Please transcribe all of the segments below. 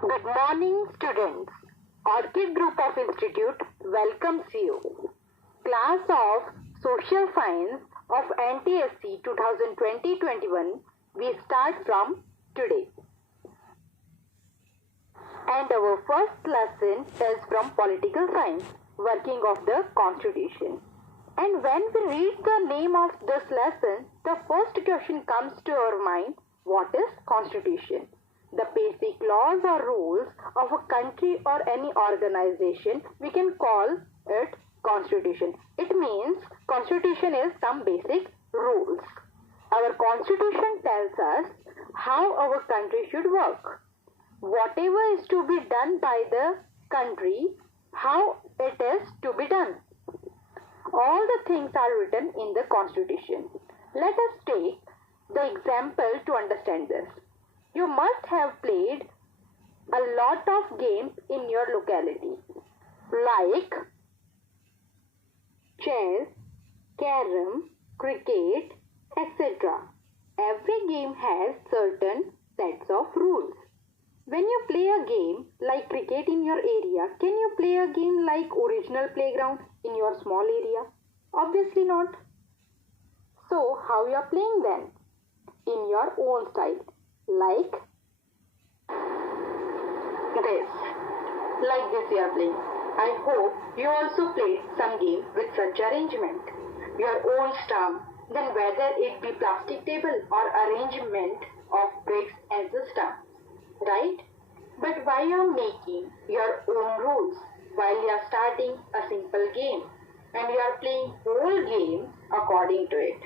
Good morning, students. Orchid Group of Institute welcomes you. Class of Social Science of NTSC 2020-21 we start from today. And our first lesson is from Political Science, working of the Constitution. And when we read the name of this lesson, the first question comes to our mind, what is Constitution? The basic laws or rules of a country or any organization, we can call it Constitution. It means Constitution is some basic rules. Our Constitution tells us how our country should work. Whatever is to be done by the country, how it is to be done. All the things are written in the Constitution. Let us take the example to understand this. You must have played a lot of games in your locality, like chess, carom, cricket, etc. Every game has certain sets of rules. When you play a game like cricket in your area, can you play a game like original playground in your small area? Obviously not. So how you are playing then? In your own style. Like this. Like this you are playing. I hope you also played some game with such arrangement. Your own stump, then whether it be plastic table or arrangement of bricks as a stump. Right? But why you are making your own rules while you are starting a simple game and you are playing whole game according to it?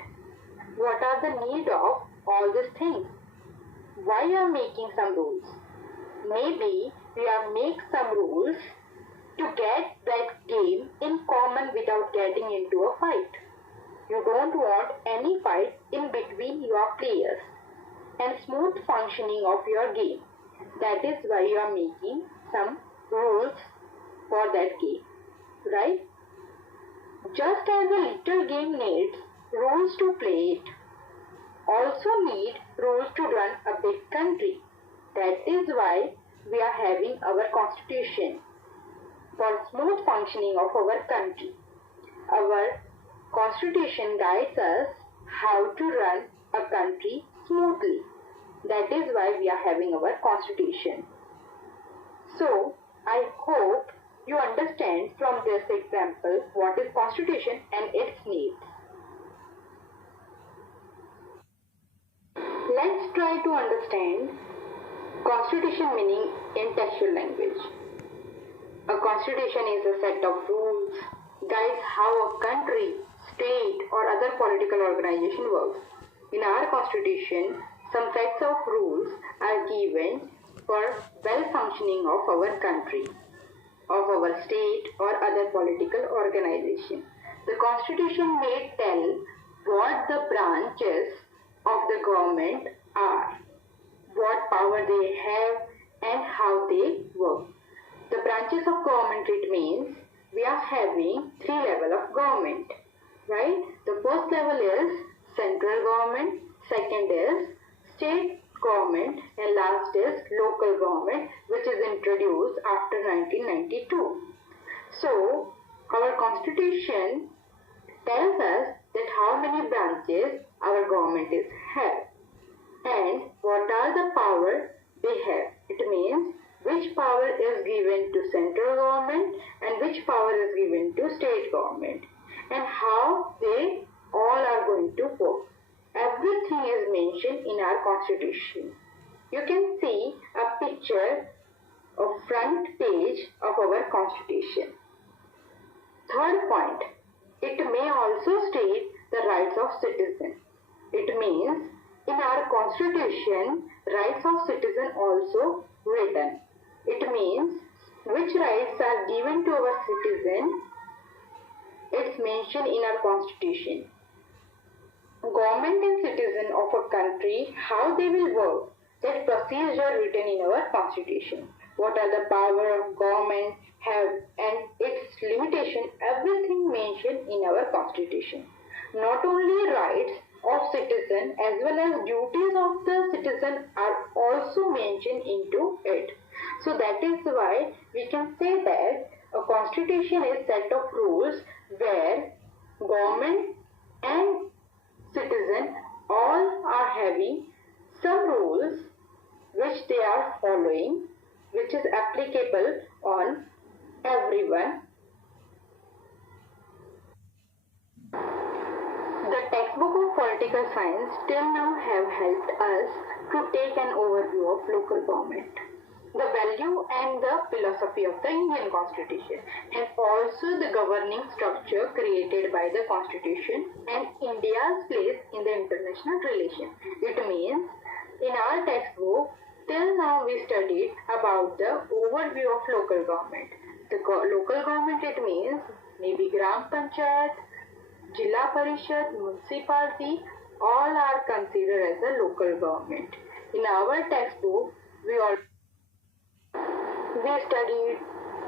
What are the need of all these things? Why you are making some rules? Maybe we are make some rules to get that game in common without getting into a fight. You don't want any fight in between your players and smooth functioning of your game. That is why you are making some rules for that game, right? Just as a little game needs rules to play it, also need rules to run a big country. That is why we are having our Constitution for smooth functioning of our country. Our Constitution guides us how to run a country smoothly. That is why we are having our Constitution. So, I hope you understand from this example what is Constitution and its needs. Let's try to understand Constitution meaning in textual language. A constitution is a set of rules, guides how a country, state or other political organization works. In our constitution, some sets of rules are given for well functioning of our country, of our state or other political organization. The constitution may tell what the branches of the government are, what power they have and how they work. The branches of government, it means we are having 3 levels of government, right? The first level is central government, second is state government and last is local government, which is introduced after 1992. So, our constitution tells us that how many branches our government is have and what are the power they have. It means which power is given to central government and which power is given to state government and how they all are going to work. Everything is mentioned in our constitution. You can see a picture of front page of our constitution. Third point, it may also state the rights of citizen. It means in our constitution, rights of citizen also written. It means which rights are given to our citizen. It's mentioned in our constitution. Government and citizen of a country, how they will work, that procedure written in our constitution. What are the power of government have and its limitation, everything mentioned in our constitution. Not only rights of citizen as well as duties of the citizen are also mentioned into it. So that is why we can say that a constitution is set of rules where government and citizen all are having some rules which they are following, which is applicable on everyone. The textbook of political science till now have helped us to take an overview of local government, the value and the philosophy of the Indian Constitution, and also the governing structure created by the Constitution and India's place in the international relation. It means in our textbook till now we studied about the overview of local government. The local government, it means maybe Gram Panchayat, Jilla Parishad, municipality, all are considered as a local government. In our textbook, we studied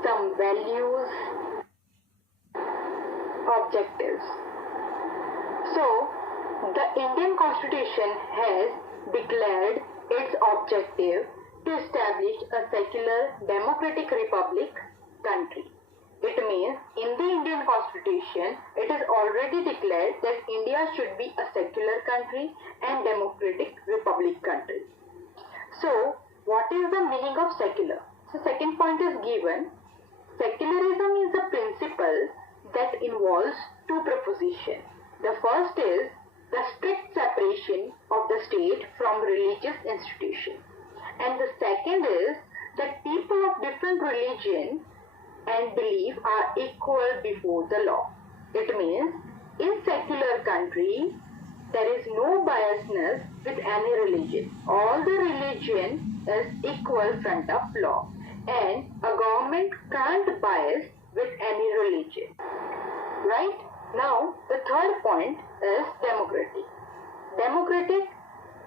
some values, objectives. So, the Indian Constitution has declared its objective to establish a secular democratic republic country. It means in the Indian Constitution, it is already declared that India should be a secular country and democratic republic country. So, what is the meaning of secular? So, second point is given. Secularism is a principle that involves two propositions. The first is the strict separation of the state from religious institutions. And the second is that people of different religion and belief are equal before the law. It means in secular country there is no biasness with any religion. All the religion is equal front of law, and a government can't bias with any religion. Right? Now the third point is democratic. Democratic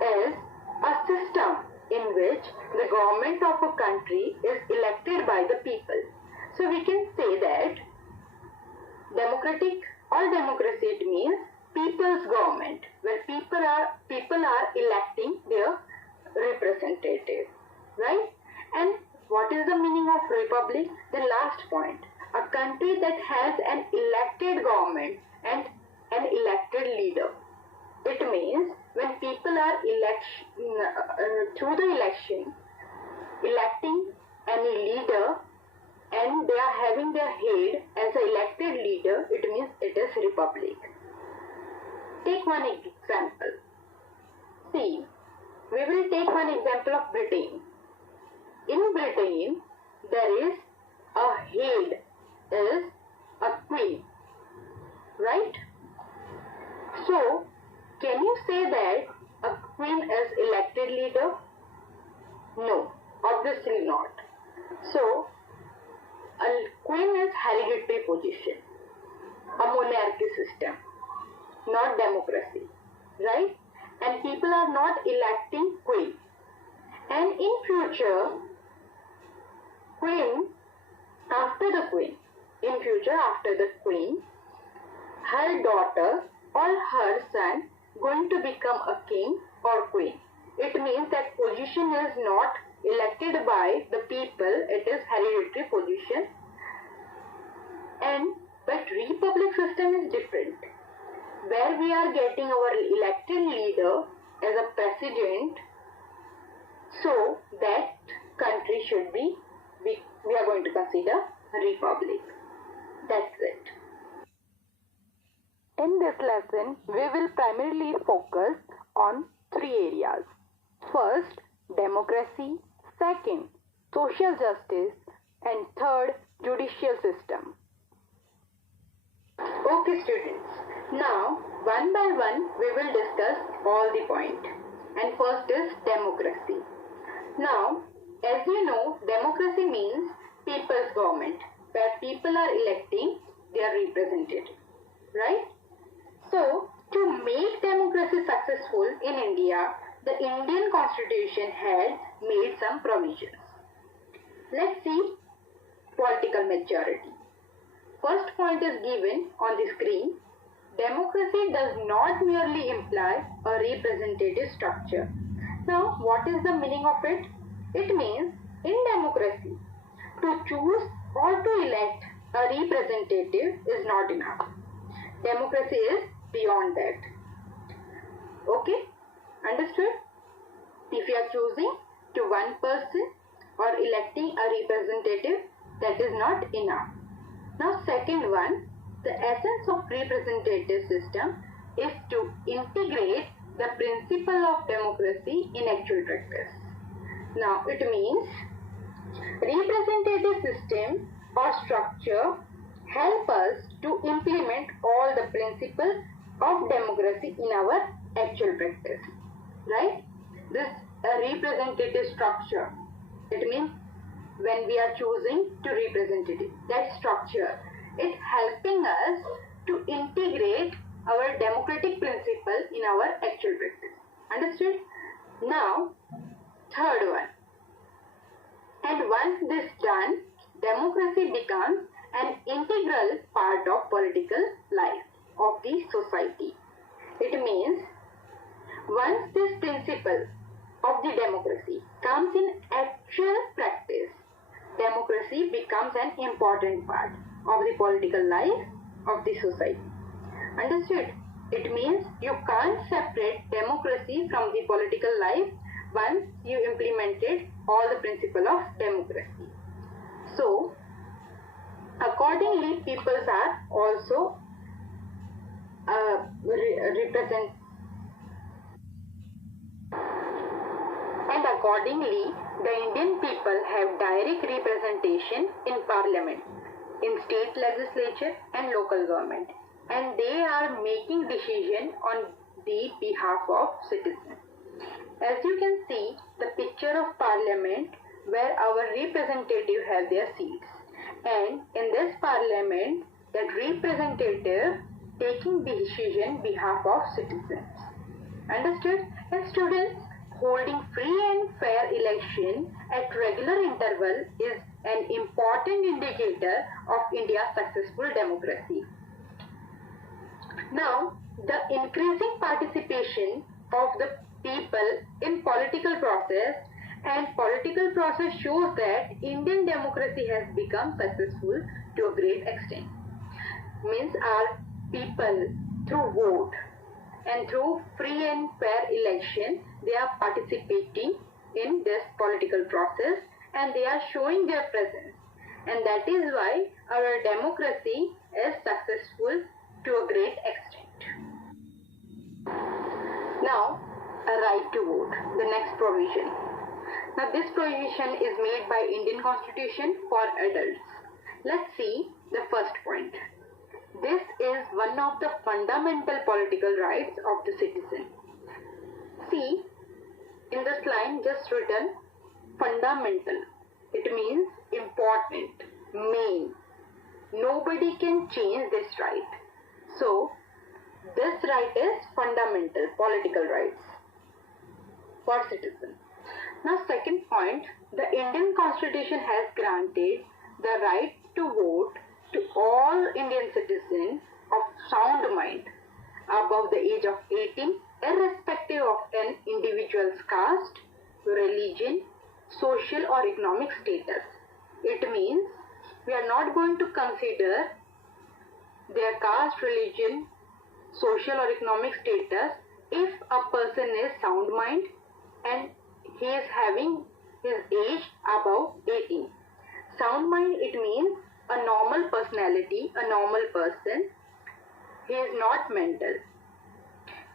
is a system in which the government of a country is elected by the people. So we can say that democratic or democracy, it means people's government, where people are electing their representative, right? And what is the meaning of republic? The last point, a country that has an elected government and an elected leader. It means when people are through the election electing any leader, and they are having their head as an elected leader, it means it is republic. Take one example. See, we will take one example of Britain. In Britain, there is a head, is a queen, right? So, can you say that a queen is elected leader? No, obviously not. So, a queen is hereditary position, a monarchy system, not democracy, right? And people are not electing queen. And in future, after the queen, her daughter or her son going to become a king or queen. It means that position is not elected by the people, it is hereditary position. But republic system is different, where we are getting our elected leader as a president. So that country should be, we are going to consider republic. That's it. In this lesson, we will primarily focus on three areas. First, democracy. Second, social justice. And third, judicial system. Okay students, now one by one we will discuss all the points. And first is democracy. Now, as you know, democracy means people's government, where people are electing their representative, right? So, to make democracy successful in India, the Indian Constitution had made some provisions. Let's see political majority. First point is given on the screen. Democracy does not merely imply a representative structure. Now, what is the meaning of it? It means in democracy, choose or to elect a representative is not enough. Democracy is beyond that. Okay? Understood? If you are choosing to one person or electing a representative, that is not enough. Now, second one, the essence of representative system is to integrate the principle of democracy in actual practice. Now, it means representative system or structure help us to implement all the principles of democracy in our actual practice. Right? This representative structure, it means when we are choosing to representative, that structure is helping us to integrate our democratic principle in our actual practice. Understood? Now, third one. And once this done, democracy becomes an integral part of political life of the society. It means once this principle of the democracy comes in actual practice, democracy becomes an important part of the political life of the society. Understood? It means you can't separate democracy from the political life once you implemented all the principle of democracy. So, accordingly, peoples are also represent, and accordingly, the Indian people have direct representation in parliament, in state legislature and local government, and they are making decision on the behalf of citizens. As you can see the picture of parliament where our representative have their seats, and in this parliament that representative taking decision behalf of citizens. Understood? And students, holding free and fair election at regular interval is an important indicator of India's successful democracy. Now, the increasing participation of the people in political process shows that Indian democracy has become successful to a great extent. Means our people through vote and through free and fair election, they are participating in this political process and they are showing their presence, and that is why our democracy is successful to a great extent. Now, a right to vote, the next provision. Now, this provision is made by Indian Constitution for adults. Let's see the first point. This is one of the fundamental political rights of the citizen. See, in this line just written fundamental. It means important, main. Nobody can change this right. So, this right is fundamental political rights for citizens. Now, second point, the Indian Constitution has granted the right to vote to all Indian citizens of sound mind above the age of 18, irrespective of an individual's caste, religion, social or economic status. It means we are not going to consider their caste, religion, social or economic status if a person is sound mind and he is having his age above 18. Sound mind, it means a normal personality, a normal person. He is not mental.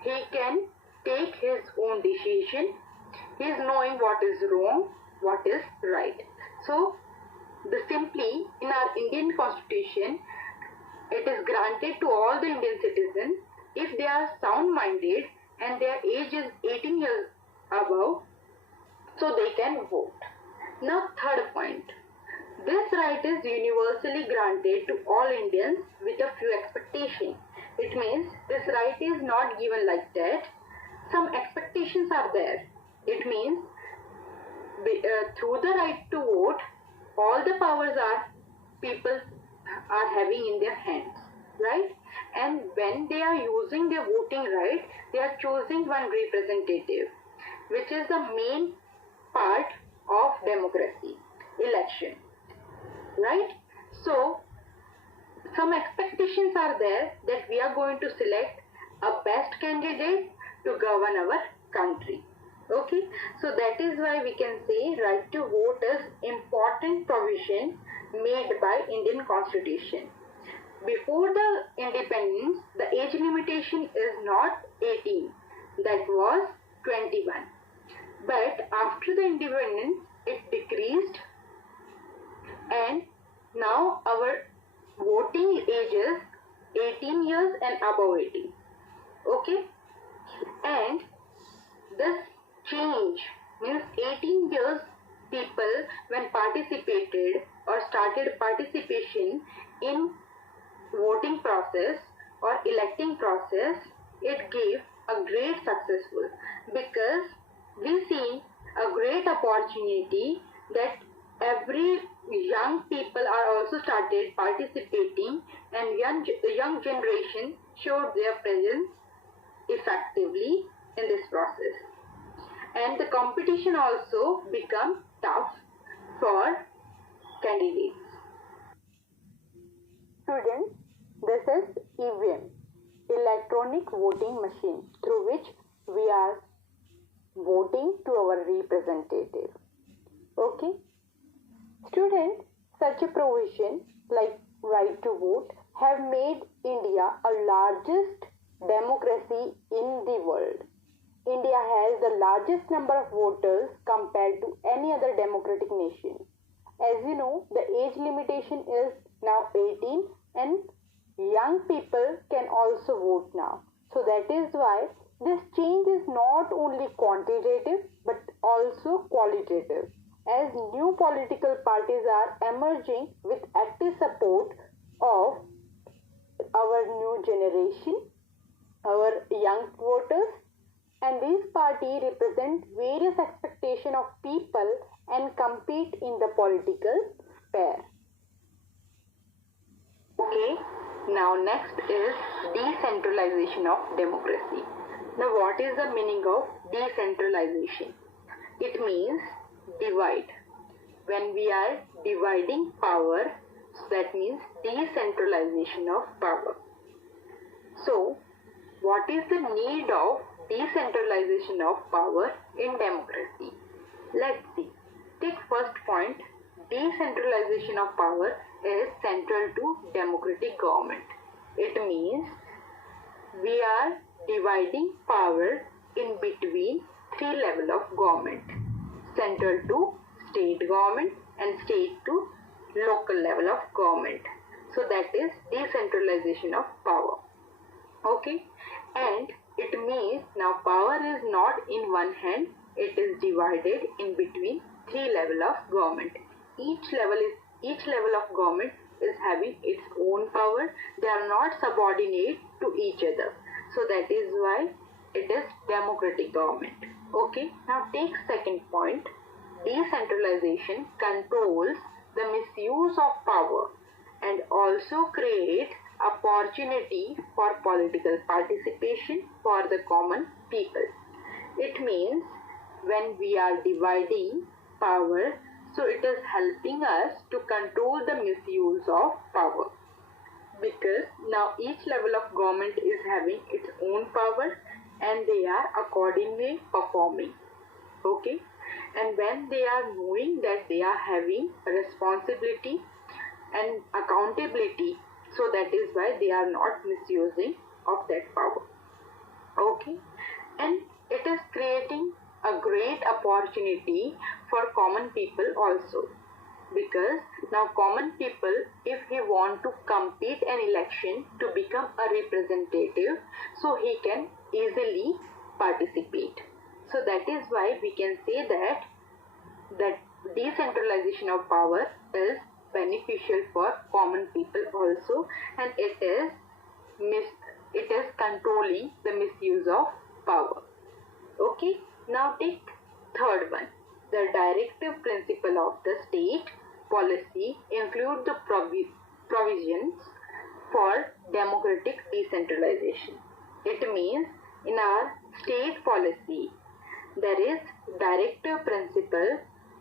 He can take his own decision. He is knowing what is wrong, what is right. So, simply in our Indian Constitution, it is granted to all the Indian citizens if they are sound-minded and their age is 18 years above, so they can vote. Now, third point. This right is universally granted to all Indians with a few expectations. It means this right is not given like that. Some expectations are there. It means through the right to vote, all the powers are people are having in their hands, right? And when they are using their voting right, they are choosing one representative, which is the main part of democracy, election. right? So some expectations are there that we are going to select a best candidate to govern our country. Okay, so that is why we can say right to vote is important provision made by Indian Constitution. Before the independence, the age limitation is not 18, that was 21. But after the independence, it decreased, and now our voting age is 18 years and above 18. Okay, and this change means 18 years people when participated or started participation in voting process or electing process, it gave a great successful, because we see a great opportunity that every young people are also started participating, and young generation showed their presence effectively in this process, and the competition also become tough for candidates. Students, this is EVM, electronic voting machine, through which we are voting to our representative. Okay, students, such a provision like right to vote have made India a largest democracy in the world. India has the largest number of voters compared to any other democratic nation. As you know, the age limitation is now 18, and young people can also vote now. So that is why this change is not only quantitative but also qualitative, as new political parties are emerging with active support of our new generation, our young voters, and these parties represent various expectations of people and compete in the political sphere. Okay, now next is decentralization of democracy. Now what is the meaning of decentralization? It means divide. When we are dividing power, that means decentralization of power. So what is the need of decentralization of power in democracy? Let's see. Take first point. Decentralization of power is central to democratic government. It means we are dividing power in between three levels of government: central to state government and state to local level of government. So that is decentralization of power. Okay, and it means now power is not in one hand, it is divided in between three levels of government. Each level of government is having its own power. They are not subordinate to each other. So that is why it is democratic government. Okay, now take second point. Decentralization controls the misuse of power and also create opportunity for political participation for the common people. It means when we are dividing power, so it is helping us to control the misuse of power, because now each level of government is having its own power and they are accordingly performing. Okay, and when they are knowing that they are having responsibility and accountability, so that is why they are not misusing of that power. Okay, and it is creating a great opportunity for common people also, because now common people, if he want to compete an election to become a representative, so he can easily participate. So that is why we can say that decentralization of power is beneficial for common people also, and it is controlling the misuse of power. Okay, now take third one. The directive principle of the state policy include the provisions for democratic decentralization. It means in our state policy there is directive principle,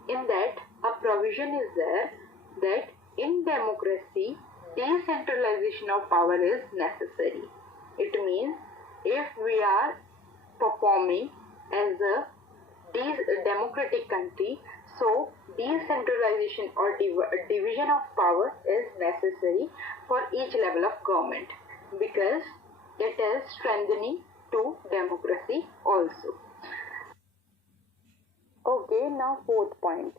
in that a provision is there that In democracy, decentralization of power is necessary. It means if we are performing as a democratic country, so decentralization or division of power is necessary for each level of government because it is strengthening to democracy also. Okay, now fourth point.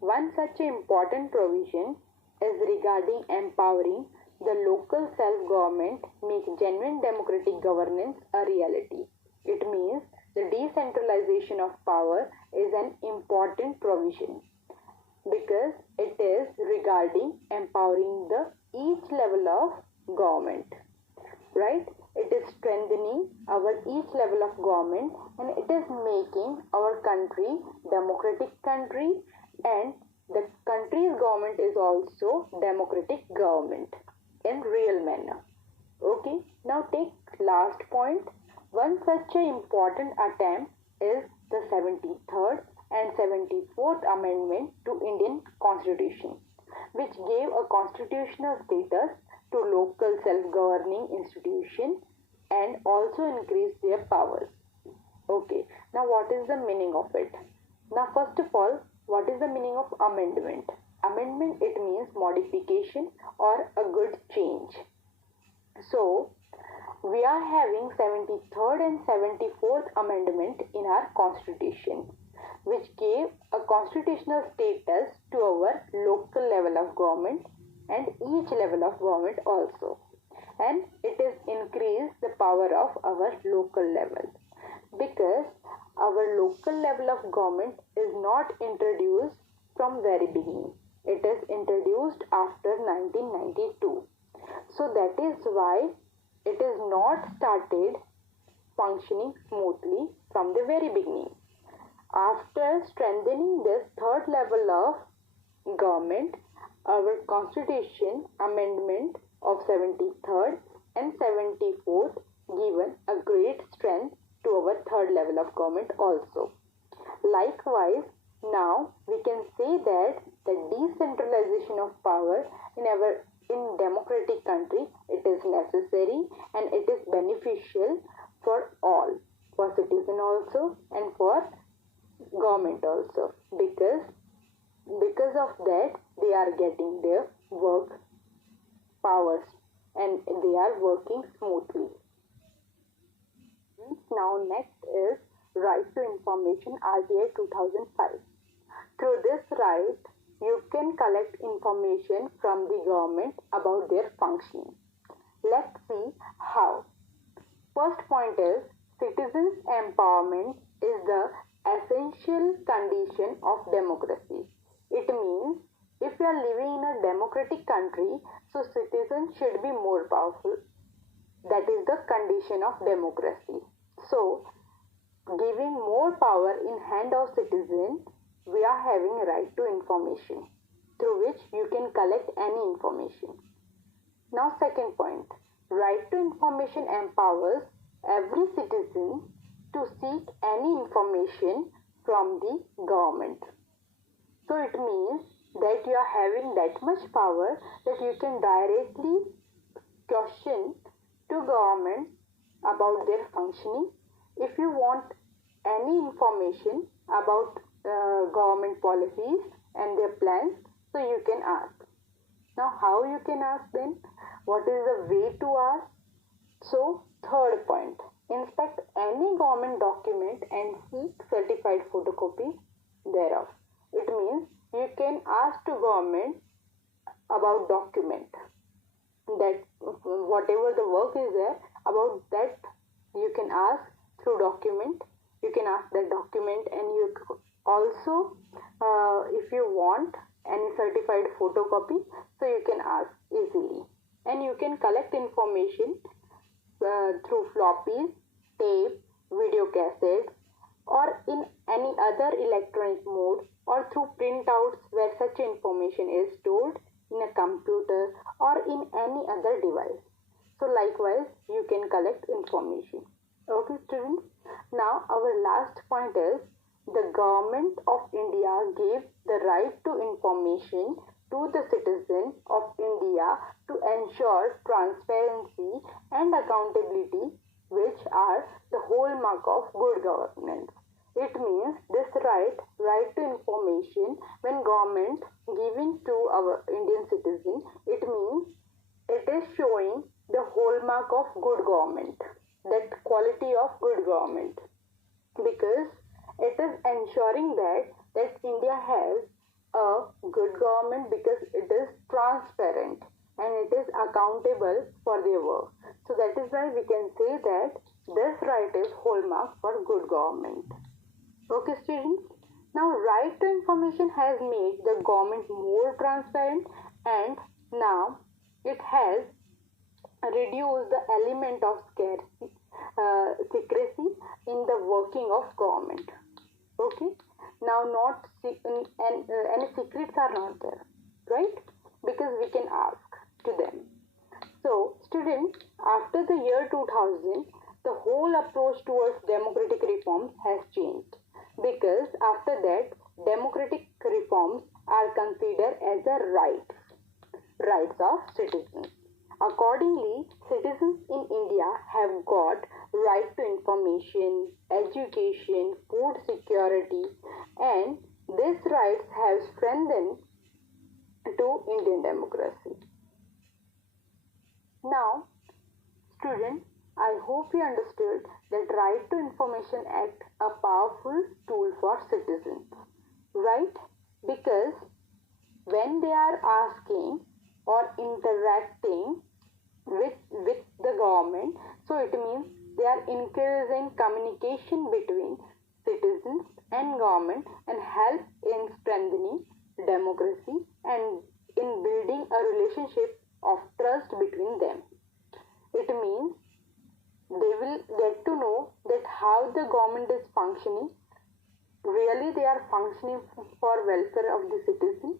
One such important provision is regarding empowering the local self-government make genuine democratic governance a reality. It means the decentralization of power is an important provision because it is regarding empowering the each level of government, right? It is strengthening our each level of government and it is making our country democratic country, and the country's government is also democratic government in real manner. Okay, now take last point. One such an important attempt is the 73rd and 74th Amendment to Indian Constitution, which gave a constitutional status to local self-governing institutions and also increased their powers. Okay, now what is the meaning of it? Now first of all, what is the meaning of amendment? Amendment, it means modification or a good change. So we are having 73rd and 74th Amendment in our Constitution, which gave a constitutional status to our local level of government and each level of government also. And it is increased the power of our local level because our local level of government is not introduced from very beginning. It is introduced after 1992. So that is why it is not started functioning smoothly from the very beginning. After strengthening this third level of government, our Constitution Amendment of 73rd and 74th given a great strength to our third level of government also. Likewise, now we can say that the decentralization of power in democratic country, it is necessary and it is beneficial for all, for citizen also and for government also, because of that they are getting their work powers and they are working smoothly. Now next is Right to Information RTI 2005. Through this right, you can collect information from the government about their functioning. Let's see how. First point is citizens empowerment is the essential condition of democracy. It means if you are living in a democratic country, so citizens should be more powerful. That is the condition of democracy. So, giving more power in hand of citizen, we are having right to information through which you can collect any information. Now second point, right to information empowers every citizen to seek any information from the government. So it means that you are having that much power that you can directly question to government about their functioning. If you want any information about government policies and their plans, so you can ask. Now how you can ask then? What is the way to ask? So third point, inspect any government document and seek certified photocopy thereof. It means you can ask to government about document, that whatever the work is there, about that you can ask through document. You can ask that document, and you also if you want any certified photocopy, so you can ask easily, and you can collect information through floppies, tape, video cassette, or in any other electronic mode, or through printouts where such information is stored in a computer or in any other device. So likewise, you can collect information. Okay students, now our last point is the government of India gave the right to information to the citizen of India to ensure transparency and accountability, which are the hallmark of good governance. It means this right to information, when government given to our Indian citizen, it means it is showing the hallmark of good government, that quality of good government, because it is ensuring that India has a good government because it is transparent and it is accountable for their work. So that is why we can say that this right is hallmark for good government. Okay, students. Now, right to information has made the government more transparent, and now it has reduced the element of secrecy in the working of government. Okay. Now, not any secrets are not there, right? Because we can ask to them. So, students, after the year 2000, the whole approach towards democratic reforms has changed, because after that, democratic reforms are considered as a rights of citizens. Accordingly, citizens in India have got right to information, education, food security, and these rights have strengthened to Indian democracy. Now, students, I hope you understood that Right to Information Act a powerful tool for citizens, right? Because when they are asking or interacting with the government, so it means they are increasing communication between citizens and government and help in strengthening democracy and in building a relationship of trust between them. It means they will get to know that how the government is functioning. Really, they are functioning for welfare of the citizen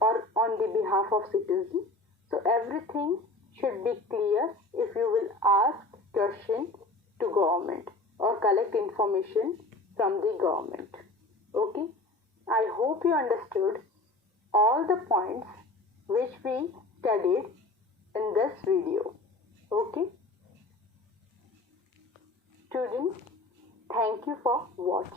or on the behalf of citizen. So everything should be clear if you will ask questions to government or collect information from the government. Okay. I hope you understood all the points which we studied in this video. Okay. Students, thank you for watching.